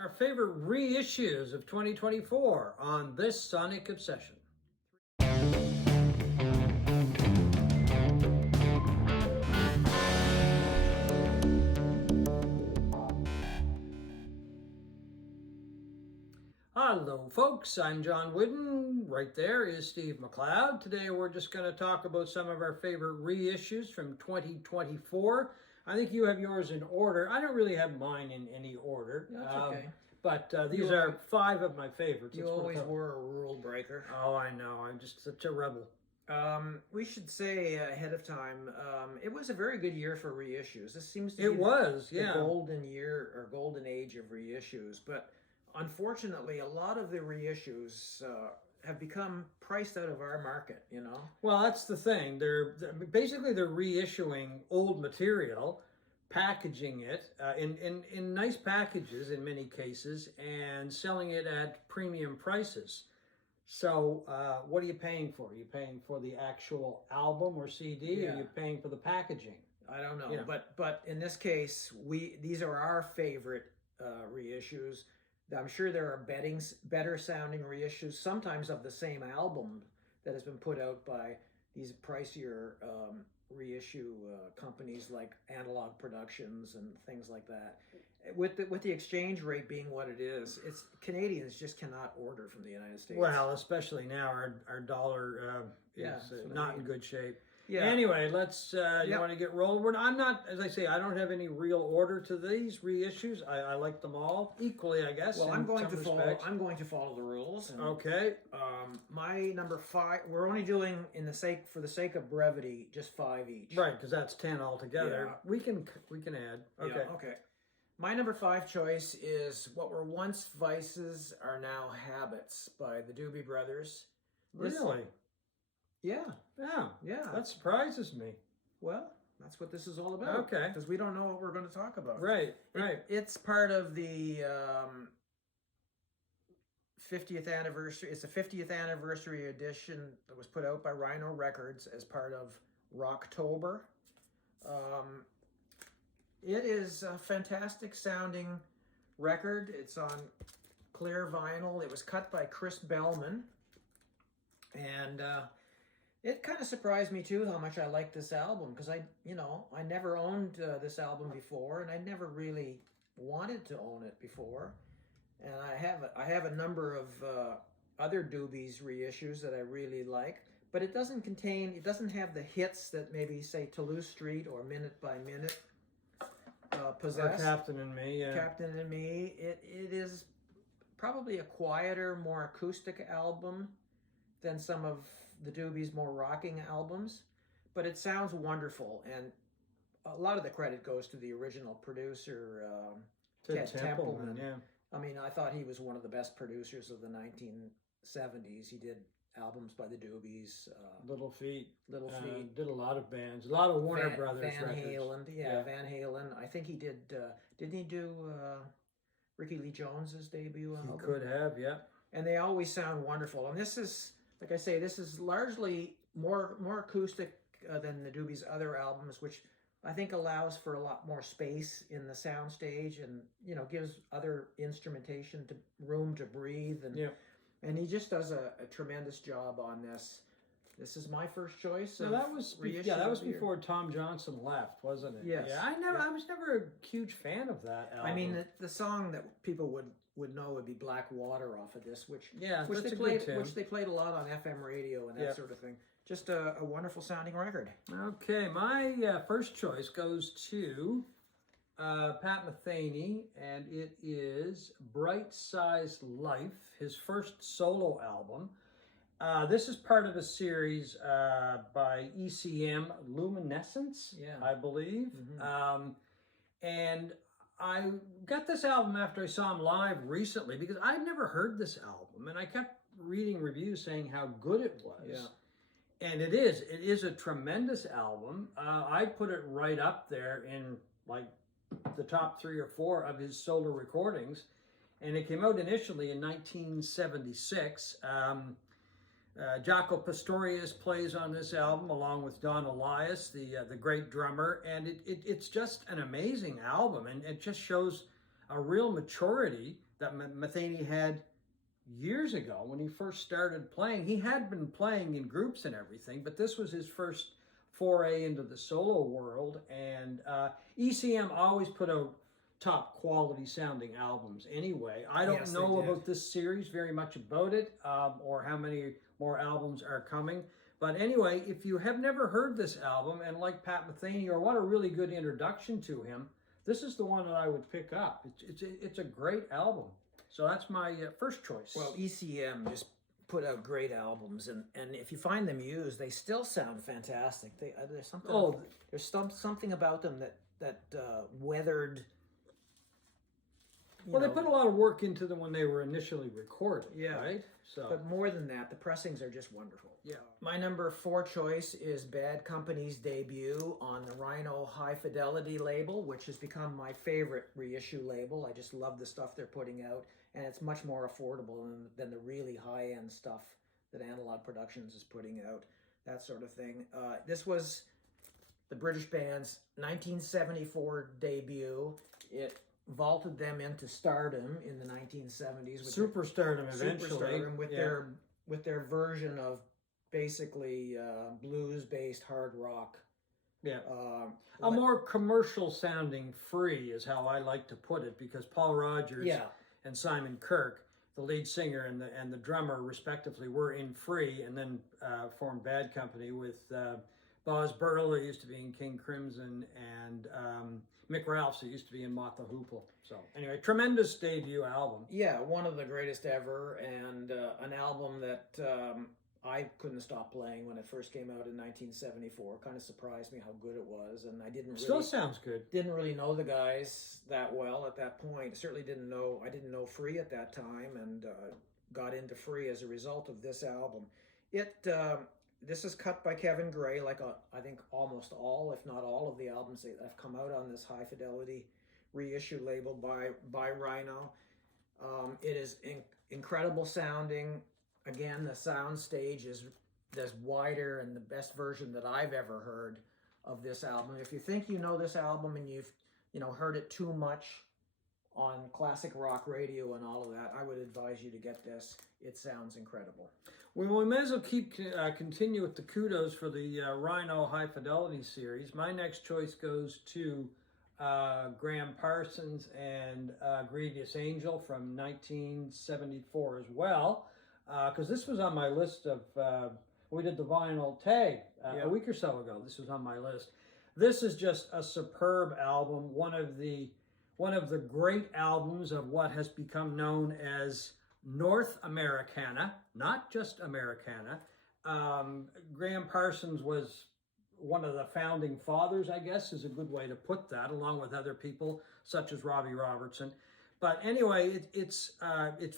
our favorite reissues of 2024 on this Sonic Obsession. Hello folks, I'm John Whidden. Right there is Steve McLeod. Today we're just going to talk about some of our favorite reissues from 2024. I think you have yours in order. I don't really have mine in any order. That's okay. But these are 5 of my favorites. You always were a rule breaker. Oh, I know. I'm just such a rebel. We should say ahead of time, it was a very good year for reissues. This seems to be the golden year or golden age of reissues. But unfortunately, a lot of the reissues have become priced out of our market, you know? Well, that's the thing. They're reissuing old material, packaging it in nice packages in many cases, and selling it at premium prices. So what are you paying for? Are you paying for the actual album or CD, or are you paying for the packaging? I don't know. But in this case, these are our favorite reissues. I'm sure there are better sounding reissues, sometimes of the same album that has been put out by these pricier reissue companies like Analog Productions and things like that. With the exchange rate being what it is, Canadians just cannot order from the United States. Well, especially now, our dollar is not in good shape. Yeah. Anyway, let's. You want to get rolling? I'm not, as I say, I don't have any real order to these reissues. I like them all equally, I guess. Well, I'm going to follow the rules. And, okay. My number 5. We're only doing for the sake of brevity, just 5 each. Right, because that's 10 altogether. Yeah. We can add. Okay. Yeah, okay. My number 5 choice is "What Were Once Vices Are Now Habits" by the Doobie Brothers. Really? Yeah. That surprises me. Well, that's what this is all about. Okay. Because we don't know what we're going to talk about. Right. It's part of the 50th anniversary. It's the 50th anniversary edition that was put out by Rhino Records as part of Rocktober. It is a fantastic sounding record. It's on clear vinyl. It was cut by Chris Bellman. And it kind of surprised me too how much I liked this album, because I never owned this album before, and I never really wanted to own it before. And I have a number of other Doobies reissues that I really like, but it doesn't have the hits that maybe say Toulouse Street or Minute by Minute possess. Or Captain and Me. Yeah. Captain and Me. It is probably a quieter, more acoustic album than some of the Doobies' more rocking albums, but it sounds wonderful, and a lot of the credit goes to the original producer, Ted Templeman. Yeah. I mean, I thought he was one of the best producers of the 1970s. He did albums by the Doobies. Little Feat. Did a lot of bands. A lot of Warner Brothers Van records. Halen. Yeah, Van Halen. I think he did, didn't he do Ricky Lee Jones's debut album? He could have, yeah. And they always sound wonderful. And this is, like I say, this is largely more acoustic than the Doobies' other albums, which I think allows for a lot more space in the sound stage, and gives other instrumentation room to breathe. And he just does a tremendous job on this. This is my first choice. So that was before Tom Johnson left, wasn't it? Yes. Yeah, I was never a huge fan of that album. I mean, the song that people would know would be "Black Water" off of this, which they played a lot on FM radio and that sort of thing. Just a wonderful sounding record. Okay, my first choice goes to Pat Metheny, and it is "Bright Size Life," his first solo album. This is part of a series by ECM, Luminescence, I believe. Mm-hmm. And I got this album after I saw him live recently, because I'd never heard this album, and I kept reading reviews saying how good it was. Yeah. And it is a tremendous album. I'd put it right up there in like the top 3 or 4 of his solo recordings. And it came out initially in 1976. Jaco Pastorius plays on this album along with Don Elias, the great drummer, and it's just an amazing album, and it just shows a real maturity that Metheny had years ago when he first started playing. He had been playing in groups and everything, but this was his first foray into the solo world. And ECM always put out top quality sounding albums anyway. I don't know about this series very much about it, or how many more albums are coming. But anyway, if you have never heard this album and like Pat Metheny or want a really good introduction to him, this is the one that I would pick up. It's a great album. So that's my first choice. Well, ECM just put out great albums, and if you find them used, they still sound fantastic. There's something. There's something about them that weathered. Well, they put a lot of work into them when they were initially recorded. Yeah. Right. So. But more than that, the pressings are just wonderful. Yeah. My number 4 choice is Bad Company's debut on the Rhino High Fidelity label, which has become my favorite reissue label. I just love the stuff they're putting out, and it's much more affordable than the really high-end stuff that Analog Productions is putting out, that sort of thing. This was the British band's 1974 debut. It vaulted them into stardom in the 1970s. Superstardom eventually. Superstardom with their version of basically blues-based hard rock. Yeah. A more commercial sounding Free is how I like to put it, because Paul Rodgers and Simon Kirke, the lead singer and the drummer respectively, were in Free, and then formed Bad Company with Boz Burl, who used to be in King Crimson, and Mick Ralphs, who used to be in Mott the Hoople. So anyway, tremendous debut album. Yeah, one of the greatest ever, and an album that I couldn't stop playing when it first came out in 1974. Kind of surprised me how good it was, and I didn't Still sounds good. Didn't really know the guys that well at that point. Certainly didn't know. I didn't know Free at that time, and got into Free as a result of this album. This is cut by Kevin Gray, like I think almost all, if not all, of the albums that have come out on this high fidelity reissue label by Rhino. It is incredible sounding. Again, the sound stage is wider and the best version that I've ever heard of this album. If you think you know this album and you've heard it too much on classic rock radio and all of that, I would advise you to get this. It sounds incredible. Well, we may as well continue with the kudos for the Rhino High Fidelity series. My next choice goes to Graham Parsons and Grievous Angel from 1974 as well, because this was on my list of, we did the vinyl tag a week or so ago. This was on my list. This is just a superb album, one of the great albums of what has become known as North Americana, not just Americana. Graham Parsons was one of the founding fathers, I guess, is a good way to put that, along with other people such as Robbie Robertson. But anyway, it's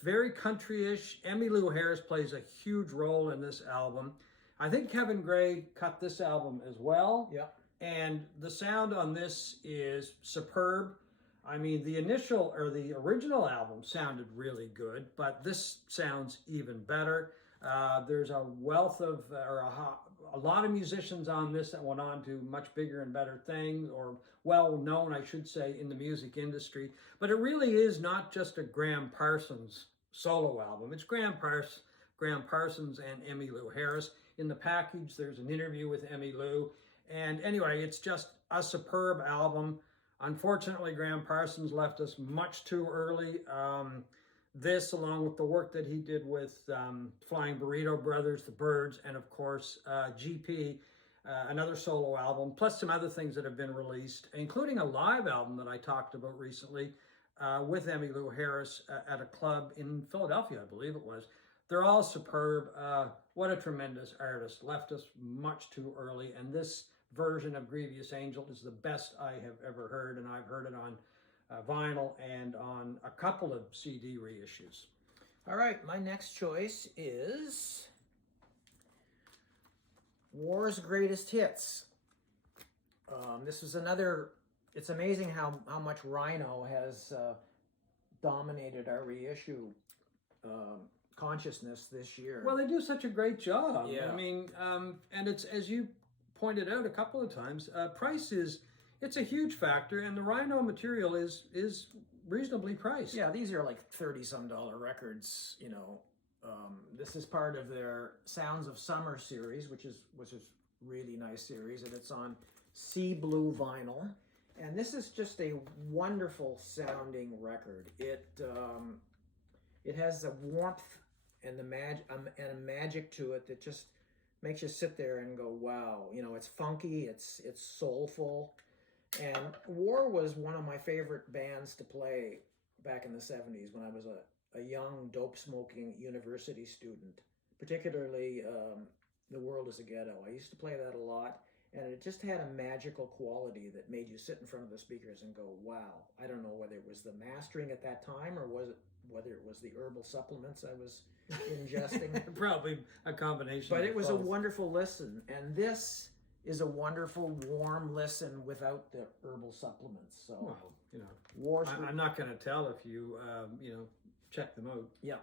very country-ish. Emmylou Harris plays a huge role in this album. I think Kevin Gray cut this album as well. Yeah. And the sound on this is superb. I mean, the original album sounded really good, but this sounds even better. There's a wealth of, a lot of musicians on this that went on to much bigger and better things, or well known, I should say, in the music industry. But it really is not just a Graham Parsons solo album. It's Graham Parsons and Emmylou Harris. In the package, there's an interview with Emmylou. And anyway, it's just a superb album. Unfortunately, Graham Parsons left us much too early. This, along with the work that he did with Flying Burrito Brothers, The Byrds, and of course GP, another solo album, plus some other things that have been released, including a live album that I talked about recently with Emmylou Harris at a club in Philadelphia, I believe it was. They're all superb. What a tremendous artist. Left us much too early, and this version of Grievous Angel is the best I have ever heard, and I've heard it on vinyl and on a couple of CD reissues. All right, my next choice is War's Greatest Hits. This was another, it's amazing how much Rhino has dominated our reissue consciousness this year. Well, they do such a great job. Yeah. I mean, and it's, as you pointed out a couple of times, price it's a huge factor, and the Rhino material is reasonably priced. Yeah, these are like $30-some records. This is part of their Sounds of Summer series, which is really nice series, and it's on sea blue vinyl. And this is just a wonderful sounding record. It has a warmth and a magic to it that just makes you sit there and go, wow. It's funky, it's soulful. And War was one of my favorite bands to play back in the 70s when I was a young dope-smoking university student, particularly The World is a Ghetto. I used to play that a lot, and it just had a magical quality that made you sit in front of the speakers and go, wow. I don't know whether it was the mastering at that time or whether it was the herbal supplements I was ingesting. Probably a combination. But of it was both. a wonderful listen, and this is a wonderful, warm listen without the herbal supplements. So, Well, War's I'm not going to tell if you, check them out. yeah,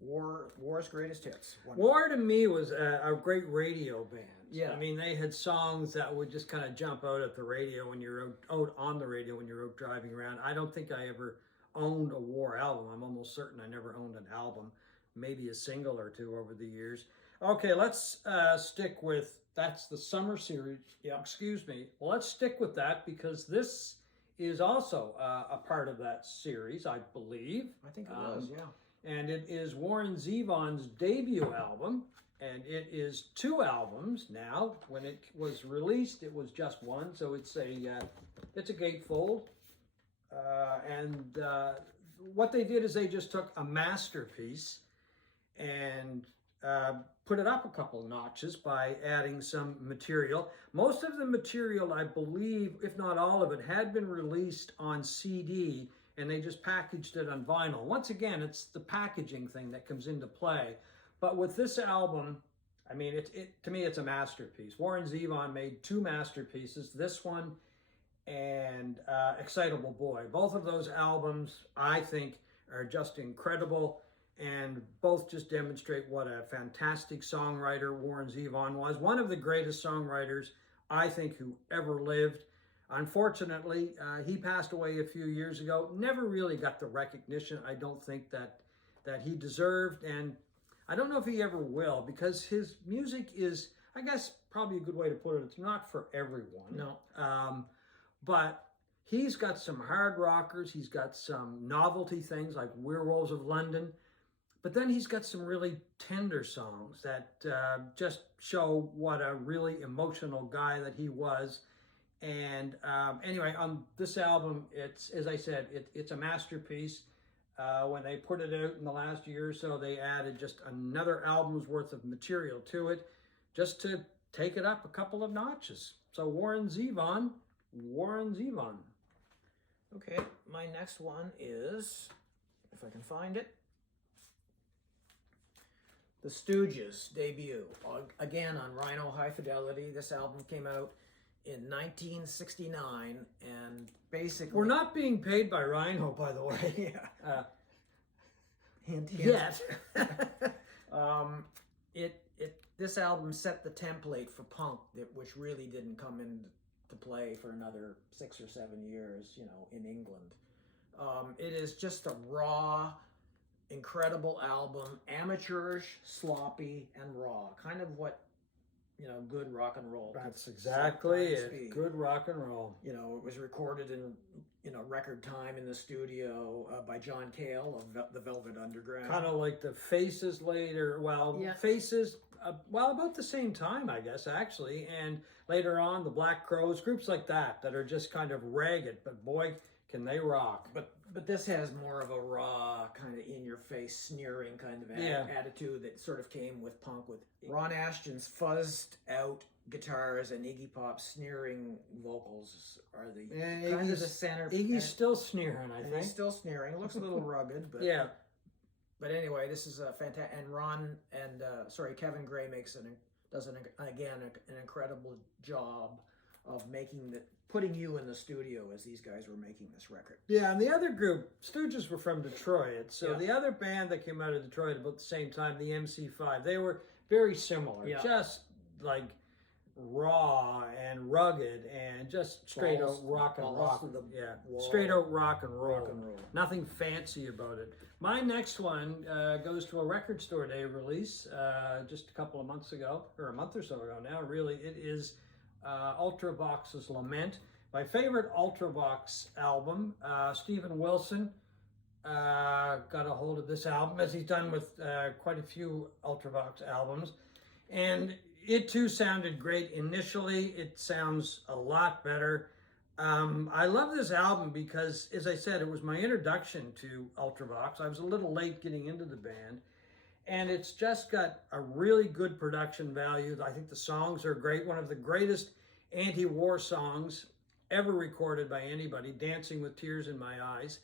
War's greatest hits. Wonderful. War to me was a great radio band. Yeah. I mean, they had songs that would just kind of jump out at the radio when you're out on the radio when you're out driving around. I don't think I ever owned a War album. I'm almost certain I never owned an album, maybe a single or two over the years. Okay, let's stick with, that's the summer series. Yeah. Excuse me. Well, let's stick with that because this is also a part of that series, I believe. I think it was, yeah. And it is Warren Zevon's debut album, and it is 2 albums now. When it was released, it was just one, so it's a gatefold. And what they did is they just took a masterpiece and put it up a couple notches by adding some material. Most of the material, I believe, if not all of it, had been released on CD, and they just packaged it on vinyl. Once again, it's the packaging thing that comes into play. But with this album, I mean, to me, it's a masterpiece. Warren Zevon made 2 masterpieces, this one and Excitable Boy. Both of those albums, I think, are just incredible, and both just demonstrate what a fantastic songwriter Warren Zevon was. One of the greatest songwriters, I think, who ever lived. Unfortunately, he passed away a few years ago. Never really got the recognition, I don't think, that he deserved, and I don't know if he ever will, because his music is, I guess, probably a good way to put it, it's not for everyone. No. But he's got some hard rockers, he's got some novelty things like Werewolves of London, but then he's got some really tender songs that just show what a really emotional guy that he was. And anyway, on this album, it's, as I said, it's a masterpiece. When they put it out in the last year or so, they added just another album's worth of material to it, just to take it up a couple of notches. So Warren Zevon. Okay, my next one is, if I can find it, The Stooges' debut, again on Rhino High Fidelity. This album came out in 1969, and basically... We're not being paid by Rhino, by the way. Yeah. Hint, hint. Yet. This album set the template for punk, which really didn't come into play for another 6 or 7 years, in England. It is just a raw, incredible album, amateurish, sloppy, and raw. Kind of what, good rock and roll. That's exactly it. Good rock and roll. It was recorded in, record time in the studio by John Cale of the Velvet Underground. Kind of like the Faces later. Well, yeah. Faces, about the same time, I guess, actually. And later on, the Black Crowes, groups like that are just kind of ragged, but boy, can they rock. But this has more of a raw, kind of in-your-face, sneering kind of attitude that sort of came with punk, with Ron Ashton's fuzzed-out guitars and Iggy Pop's sneering vocals are the kind of the center. Iggy's still sneering, I think. He's still sneering. It looks a little rugged, but yeah. But anyway, this is a fantastic. And Kevin Gray does an incredible job of putting you in the studio as these guys were making this record. Yeah, and the other group, Stooges, were from Detroit. So the other band that came out of Detroit about the same time, the MC5, they were very similar. Yeah. Just like raw and rugged and just straight out rock and roll. Straight out rock and roll. Nothing fancy about it. My next one goes to a record store day release just a couple of months ago, or a month or so ago now, really. It is Ultravox's Lament. My favorite Ultravox album, Steven Wilson got a hold of this album, as he's done with quite a few Ultravox albums. And it too sounded great initially. It sounds a lot better. I love this album because, as I said, it was my introduction to Ultravox. I was a little late getting into the band. And it's just got a really good production value. I think the songs are great. One of the greatest anti-war songs ever recorded by anybody, Dancing with Tears in My Eyes.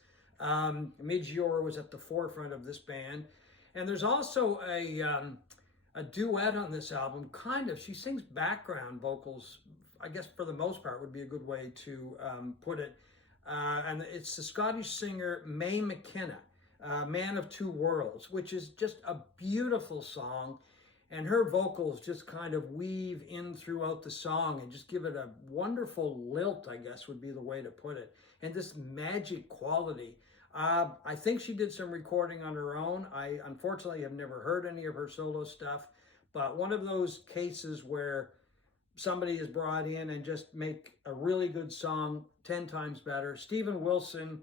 Midge Ure was at the forefront of this band. And there's also a duet on this album, kind of. She sings background vocals, I guess for the most part would be a good way to put it. And it's the Scottish singer Mae McKenna, Man of Two Worlds, which is just a beautiful song. And her vocals just kind of weave in throughout the song and just give it a wonderful lilt, I guess would be the way to put it. And this magic quality. I think she did some recording on her own. I unfortunately have never heard any of her solo stuff, but one of those cases where somebody is brought in and just make a really good song 10 times better. Steven Wilson,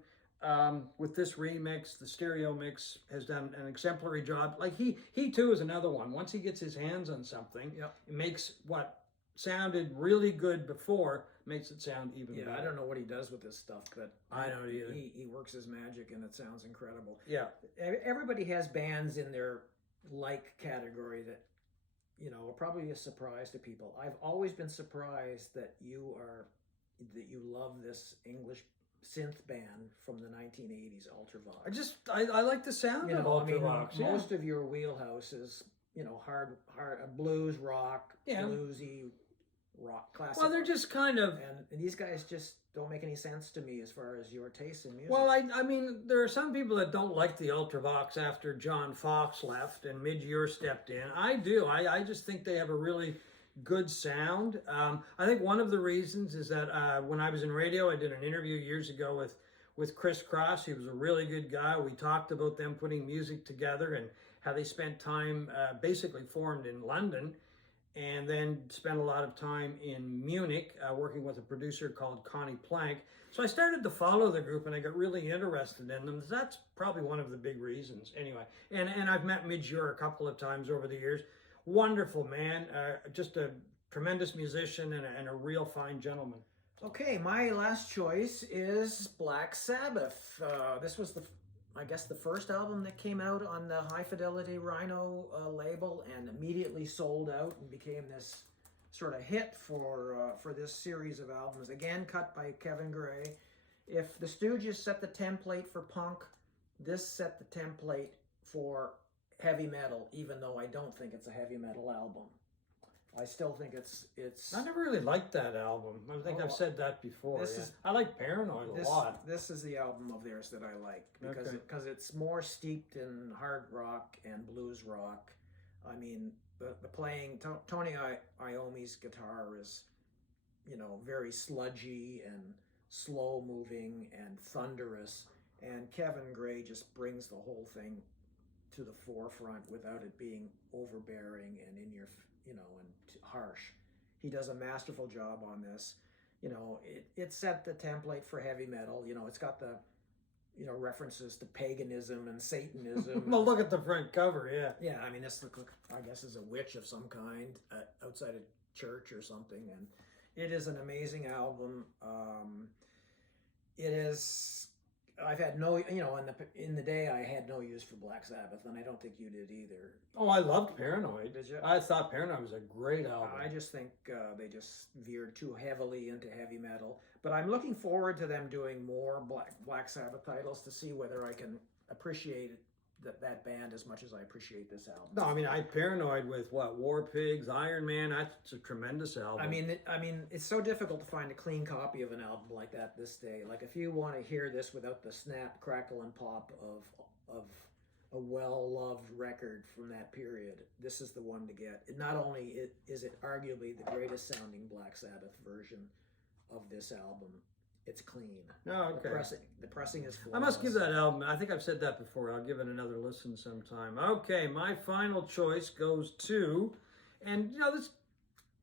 with this remix, the stereo mix, has done an exemplary job. Like he too is another one. Once he gets his hands on something, it makes what sounded really good before, makes it sound even better. I don't know what he does with this stuff, but I don't either. He works his magic and it sounds incredible. Yeah. Everybody has bands in their like category that, you know, are probably a surprise to people. I've always been surprised that you love this English synth band from the 1980s, Ultravox. I like the sound of Ultravox. Most of your wheelhouse is, you know, hard blues, rock, bluesy, rock, classic. Well, they're just kind of... And these guys just don't make any sense to me as far as your taste in music. Well, I mean, there are some people that don't like the Ultravox after John Fox left and Midge Ure stepped in. I do. I just think they have a really good sound. I think one of the reasons is that when I was in radio, I did an interview years ago with Chris Cross. He was a really good guy. We talked about them putting music together and how they spent time, basically formed in London, and then spent a lot of time in Munich working with a producer called Connie Plank. So I started to follow the group and I got really interested in them. That's probably one of the big reasons anyway. And I've met Midge Ure a couple of times over the years. Wonderful man, just a tremendous musician and a real fine gentleman. Okay, my last choice is Black Sabbath. This was I guess the first album that came out on the High Fidelity Rhino label and immediately sold out and became this sort of hit for this series of albums. Again, cut by Kevin Gray. If the Stooges set the template for punk, this set the template for heavy metal, even though I don't think it's a heavy metal album. I still think it's. I never really liked that album. I think I've said that before. I like Paranoid a lot. This is the album of theirs that I like because it's more steeped in hard rock and blues rock. I mean, the playing, Tony Iommi's guitar is, you know, very sludgy and slow moving and thunderous, and Kevin Gray just brings the whole thing to the forefront without it being overbearing and in your, you know, and harsh. He does a masterful job on this. You know, it set the template for heavy metal. You know, it's got the, you know, references to paganism and Satanism. Well, look at the front cover, yeah. Yeah, I mean, this, I guess, is a witch of some kind outside a church or something. And it is an amazing album. It is... I've had no, you know, in the day I had no use for Black Sabbath, and I don't think you did either. Oh, I loved Paranoid. Did you? I thought Paranoid was a great album. I just think they just veered too heavily into heavy metal. But I'm looking forward to them doing more Black Sabbath titles to see whether I can appreciate that band as much as I appreciate this album. No, I mean, Paranoid with War Pigs, Iron Man. That's a tremendous album. I mean, it's so difficult to find a clean copy of an album like that this day. Like, if you want to hear this without the snap, crackle, and pop of a well-loved record from that period, this is the one to get. Not only is it arguably the greatest sounding Black Sabbath version of this album, it's clean. Oh, okay. The pressing is flawless. I must give that album, I think I've said that before, I'll give it another listen sometime. Okay, my final choice goes to, and this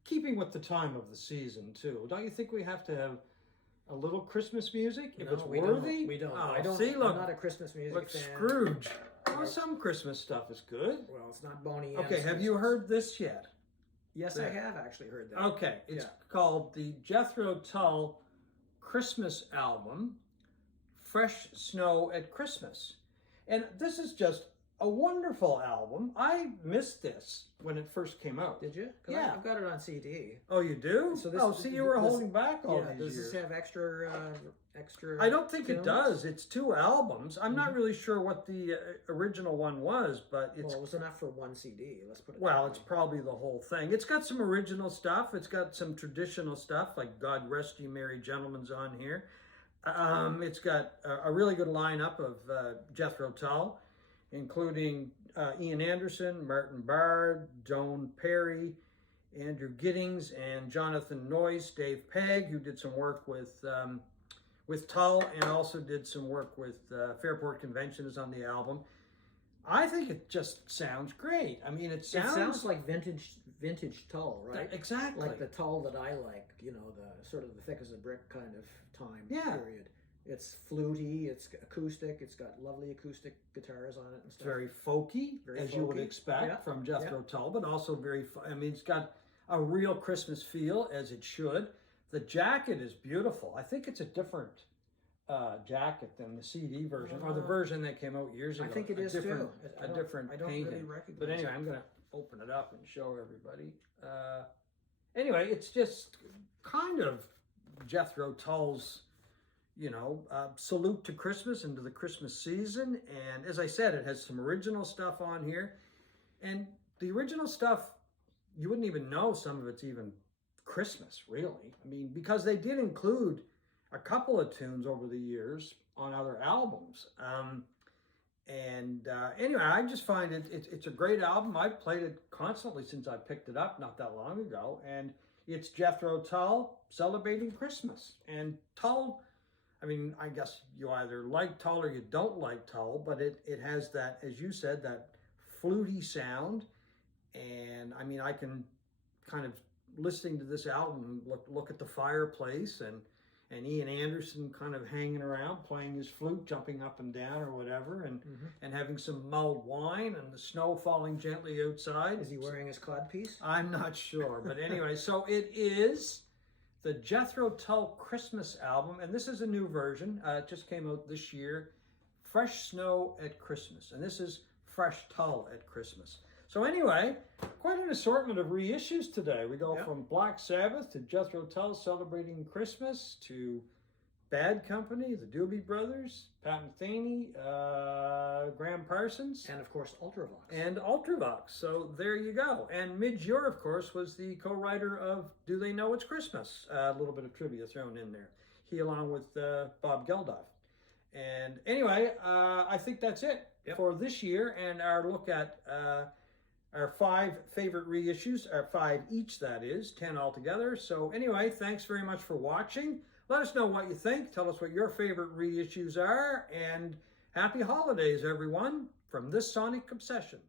keeping with the time of the season too. Don't you think we have to have a little Christmas music if it's worthy? We don't. Oh, I don't. See, look, I'm not a Christmas music fan. Scrooge. Well, some Christmas stuff is good. Well, it's not Boney M's. Okay, have you heard this yet? Yes, I have actually heard that. Okay, it's called the Jethro Tull Christmas album, Fresh Snow at Christmas. And this is just a wonderful album. I missed this when it first came out. Did you? Yeah. I've got it on CD. Oh, you do? So this, see, you were holding back all these does years. this have extra? I don't think films? it does. It's 2 albums. I'm not really sure what the original one was, but it's... Well, it was enough for 1 CD. Let's put it Well, that it's way. probably the whole thing. It's got some original stuff. It's got some traditional stuff, like God Rest Ye Merry Gentlemen's on here. It's got a really good lineup of Jethro Tull, including Ian Anderson, Martin Bard, Joan Perry, Andrew Giddings, and Jonathan Noyce, Dave Pegg, who did some work with Tull and also did some work with Fairport Conventions on the album. I think it just sounds great. I mean, it sounds like vintage Tull, right? Exactly. Like the Tull that I like, the sort of the thick as a brick kind of time period. It's fluty, it's acoustic, it's got lovely acoustic guitars on it and stuff. It's very folky, as you would expect from Jethro Tull, but also it's got a real Christmas feel, as it should. The jacket is beautiful. I think it's a different jacket than the CD version, or the version that came out years ago. I think it is too. A different I don't painting. really recognize But anyway, I'm going to open it up and show everybody. Anyway, it's just kind of Jethro Tull's, salute to Christmas and to the Christmas season. And as I said, it has some original stuff on here. And the original stuff, you wouldn't even know some of it's even Christmas, really. I mean, because they did include a couple of tunes over the years on other albums. Anyway, I just find it's a great album. I've played it constantly since I picked it up not that long ago. And it's Jethro Tull celebrating Christmas. And Tull, I mean, I guess you either like Tull or you don't like Tull, but it has that, as you said, that fluty sound. And I mean, I can kind of, listening to this album, look at the fireplace and Ian Anderson kind of hanging around, playing his flute, jumping up and down or whatever, and having some mulled wine and the snow falling gently outside. Is he wearing his codpiece? I'm not sure, but anyway, so it is the Jethro Tull Christmas album, and this is a new version. It just came out this year, Fresh Snow at Christmas, and this is Fresh Tull at Christmas. So anyway, quite an assortment of reissues today. We go from Black Sabbath to Jethro Tull celebrating Christmas to Bad Company, the Doobie Brothers, Pat Metheny, Graham Parsons. And of course, Ultravox. And Ultravox. So there you go. And Midge Ure, of course, was the co-writer of Do They Know It's Christmas? A little bit of trivia thrown in there. He along with Bob Geldof. And anyway, I think that's it for this year and our look at our 5 favorite reissues, our 5 each, that is, 10 altogether. So anyway, thanks very much for watching. Let us know what you think. Tell us what your favorite reissues are. And happy holidays, everyone, from this Sonic Obsession.